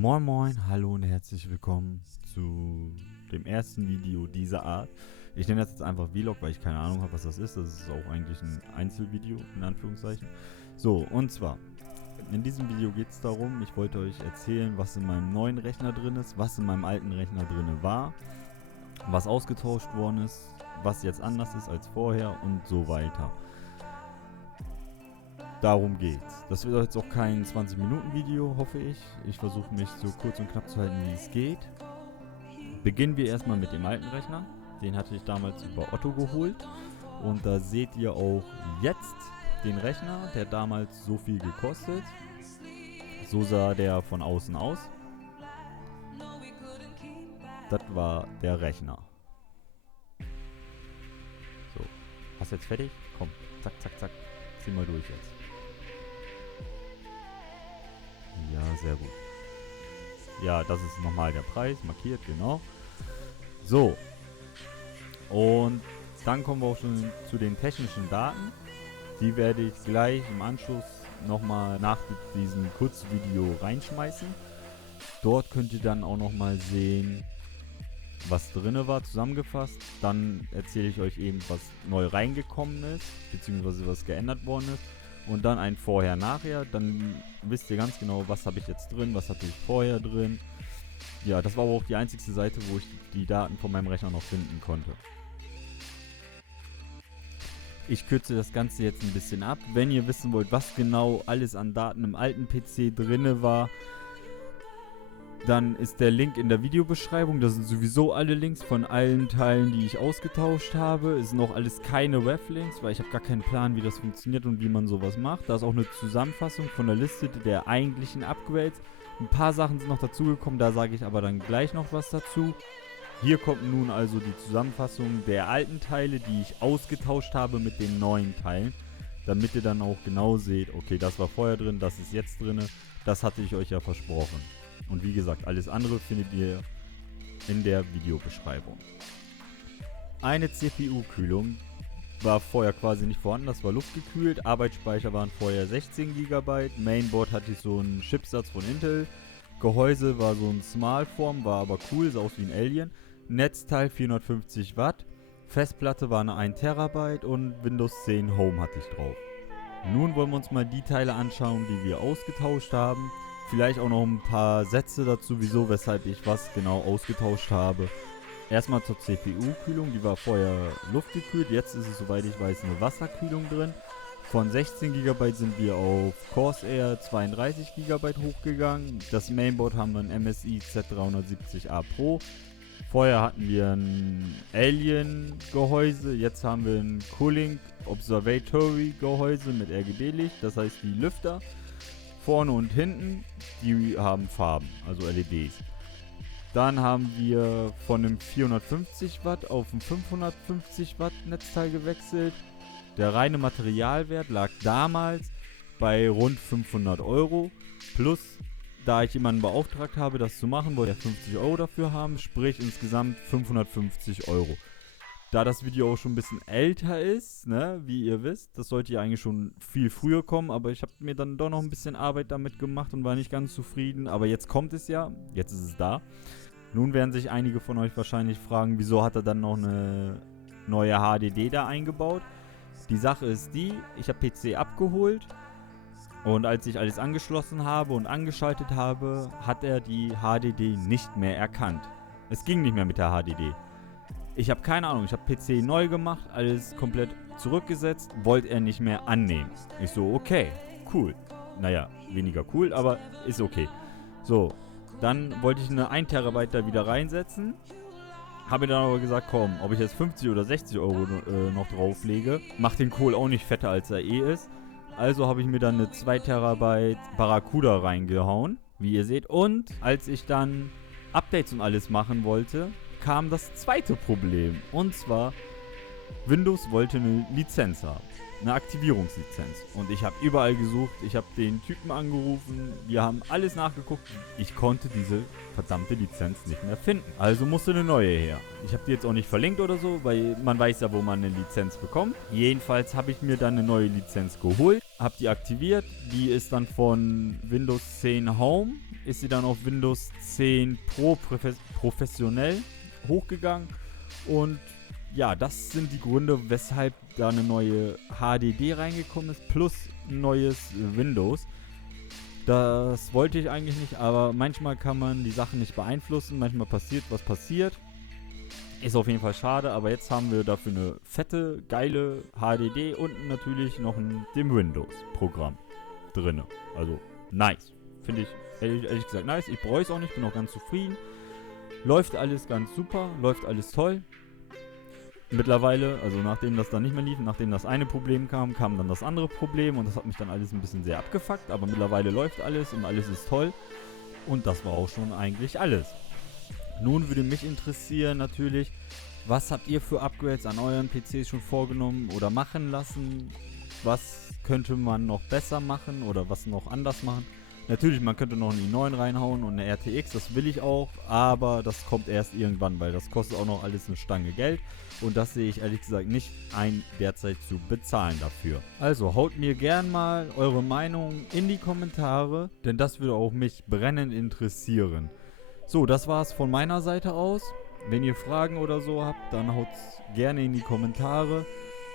Moin Moin, hallo und herzlich willkommen zu dem ersten Video dieser Art. Ich nenne das jetzt einfach Vlog, weil ich keine Ahnung habe, was das ist. Das ist auch eigentlich ein Einzelvideo, in Anführungszeichen. So, und zwar, in diesem Video geht es darum, ich wollte euch erzählen, was in meinem neuen Rechner drin ist, was in meinem alten Rechner drin war, was ausgetauscht worden ist, was jetzt anders ist als vorher und so weiter. Darum geht's. Das wird jetzt auch kein 20-Minuten-Video, hoffe ich. Ich versuche mich so kurz und knapp zu halten, wie es geht. Beginnen wir erstmal mit dem alten Rechner. Den hatte ich damals über Otto geholt. Und da seht ihr auch jetzt den Rechner, der damals so viel gekostet. So sah der von außen aus. Das war der Rechner. So, hast du jetzt fertig? Komm, zack, zack, zack. Zieh mal durch jetzt. Ja, sehr gut. Ja, das ist nochmal der Preis, markiert, genau. So. Und dann kommen wir auch schon zu den technischen Daten. Die werde ich gleich im Anschluss nochmal nach diesem Kurzvideo reinschmeißen. Dort könnt ihr dann auch nochmal sehen, was drin war, zusammengefasst. Dann erzähle ich euch eben, was neu reingekommen ist, beziehungsweise was geändert worden ist. Und dann ein Vorher-Nachher, dann wisst ihr ganz genau, was habe ich jetzt drin, was hatte ich vorher drin. Ja, das war aber auch die einzigste Seite, wo ich die Daten von meinem Rechner noch finden konnte. Ich kürze das Ganze jetzt ein bisschen ab. Wenn ihr wissen wollt, was genau alles an Daten im alten PC drin war, dann ist der Link in der Videobeschreibung. Da sind sowieso alle Links von allen Teilen, die ich ausgetauscht habe. Es sind auch alles keine Weblinks, weil ich habe gar keinen Plan, wie das funktioniert und wie man sowas macht. Da ist auch eine Zusammenfassung von der Liste der eigentlichen Upgrades. Ein paar Sachen sind noch dazugekommen, da sage ich aber dann gleich noch was dazu. Hier kommt nun also die Zusammenfassung der alten Teile, die ich ausgetauscht habe mit den neuen Teilen. Damit ihr dann auch genau seht, okay, das war vorher drin, das ist jetzt drin. Das hatte ich euch ja versprochen. Und wie gesagt, alles andere findet ihr in der Videobeschreibung. Eine CPU-Kühlung war vorher quasi nicht vorhanden, das war luftgekühlt. Arbeitsspeicher waren vorher 16 GB. Mainboard hatte ich so einen Chipsatz von Intel. Gehäuse war so ein Small-Form, war aber cool, sah aus wie ein Alien. Netzteil 450 Watt. Festplatte war eine 1 TB und Windows 10 Home hatte ich drauf. Nun wollen wir uns mal die Teile anschauen, die wir ausgetauscht haben. Vielleicht auch noch ein paar Sätze dazu, wieso, weshalb ich was genau ausgetauscht habe. Erstmal zur CPU-Kühlung, die war vorher luftgekühlt, jetzt ist es, soweit ich weiß, eine Wasserkühlung drin. Von 16 GB sind wir auf Corsair 32 GB hochgegangen. Das Mainboard haben wir ein MSI Z370A Pro. Vorher hatten wir ein Alien-Gehäuse, jetzt haben wir ein Cooling Observatory-Gehäuse mit RGB-Licht, das heißt die Lüfter. Vorne und hinten, die haben Farben, also LEDs. Dann haben wir von einem 450 Watt auf ein 550 Watt Netzteil gewechselt. Der reine Materialwert lag damals bei rund 500 Euro. Plus, da ich jemanden beauftragt habe, das zu machen, wollte er 50 Euro dafür haben, sprich insgesamt 550 Euro. Da das Video auch schon ein bisschen älter ist, ne, wie ihr wisst, das sollte ja eigentlich schon viel früher kommen, aber ich habe mir dann doch noch ein bisschen Arbeit damit gemacht und war nicht ganz zufrieden. Aber jetzt kommt es ja, jetzt ist es da. Nun werden sich einige von euch wahrscheinlich fragen, wieso hat er dann noch eine neue HDD da eingebaut? Die Sache ist die, ich habe PC abgeholt und als ich alles angeschlossen habe und angeschaltet habe, hat er die HDD nicht mehr erkannt. Es ging nicht mehr mit der HDD. Ich habe keine Ahnung, ich habe PC neu gemacht, alles komplett zurückgesetzt, wollte er nicht mehr annehmen. Ich so, okay, cool. Naja, weniger cool, aber ist okay. So, dann wollte ich eine 1 TB da wieder reinsetzen. Habe dann aber gesagt, komm, ob ich jetzt 50 oder 60 Euro noch drauflege, macht den Kohl auch nicht fetter, als er eh ist. Also habe ich mir dann eine 2 TB Barracuda reingehauen, wie ihr seht. Und als ich dann Updates und alles machen wollte, kam das zweite Problem. Und zwar, Windows wollte eine Lizenz haben. Eine Aktivierungslizenz. Und ich habe überall gesucht, ich habe den Typen angerufen, wir haben alles nachgeguckt. Ich konnte diese verdammte Lizenz nicht mehr finden. Also musste eine neue her. Ich habe die jetzt auch nicht verlinkt oder so, weil man weiß ja, wo man eine Lizenz bekommt. Jedenfalls habe ich mir dann eine neue Lizenz geholt. Hab die aktiviert. Die ist dann von Windows 10 Home, ist sie dann auf Windows 10 Pro professionell hochgegangen. Und ja, das sind die Gründe, weshalb da eine neue HDD reingekommen ist, plus ein neues Windows. Das wollte ich eigentlich nicht, aber manchmal kann man die Sachen nicht beeinflussen. Manchmal passiert, was passiert. Ist auf jeden Fall schade, aber jetzt haben wir dafür eine fette, geile HDD und natürlich noch dem Windows-Programm drin. Also nice. Finde ich ehrlich gesagt nice. Ich bereue es auch nicht, bin auch ganz zufrieden. Läuft alles ganz super, läuft alles toll. Mittlerweile, also nachdem das dann nicht mehr lief, nachdem das eine Problem kam, kam dann das andere Problem und das hat mich dann alles ein bisschen sehr abgefuckt, aber mittlerweile läuft alles und alles ist toll und das war auch schon eigentlich alles. Nun würde mich interessieren natürlich, was habt ihr für Upgrades an euren PCs schon vorgenommen oder machen lassen? Was könnte man noch besser machen oder was noch anders machen? Natürlich, man könnte noch einen i9 reinhauen und eine RTX, das will ich auch, aber das kommt erst irgendwann, weil das kostet auch noch alles eine Stange Geld und das sehe ich ehrlich gesagt nicht ein, derzeit zu bezahlen dafür. Also haut mir gern mal eure Meinung in die Kommentare, denn das würde auch mich brennend interessieren. So, das war's von meiner Seite aus. Wenn ihr Fragen oder so habt, dann haut's gerne in die Kommentare.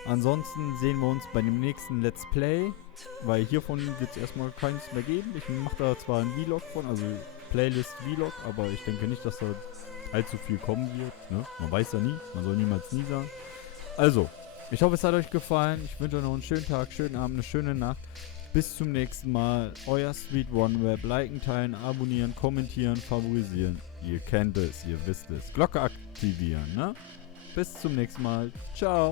Ansonsten sehen wir uns bei dem nächsten Let's Play, weil hiervon wird es erstmal keins mehr geben. Ich mache da zwar einen Vlog von, also Playlist Vlog, aber ich denke nicht, dass da allzu viel kommen wird. Ne? Man weiß ja nie, man soll niemals nie sagen. Also, ich hoffe, es hat euch gefallen. Ich wünsche euch noch einen schönen Tag, schönen Abend, eine schöne Nacht. Bis zum nächsten Mal. Euer Sweet OneWeb. Liken, teilen, abonnieren, kommentieren, favorisieren. Ihr kennt es, ihr wisst es. Glocke aktivieren, ne? Bis zum nächsten Mal. Ciao.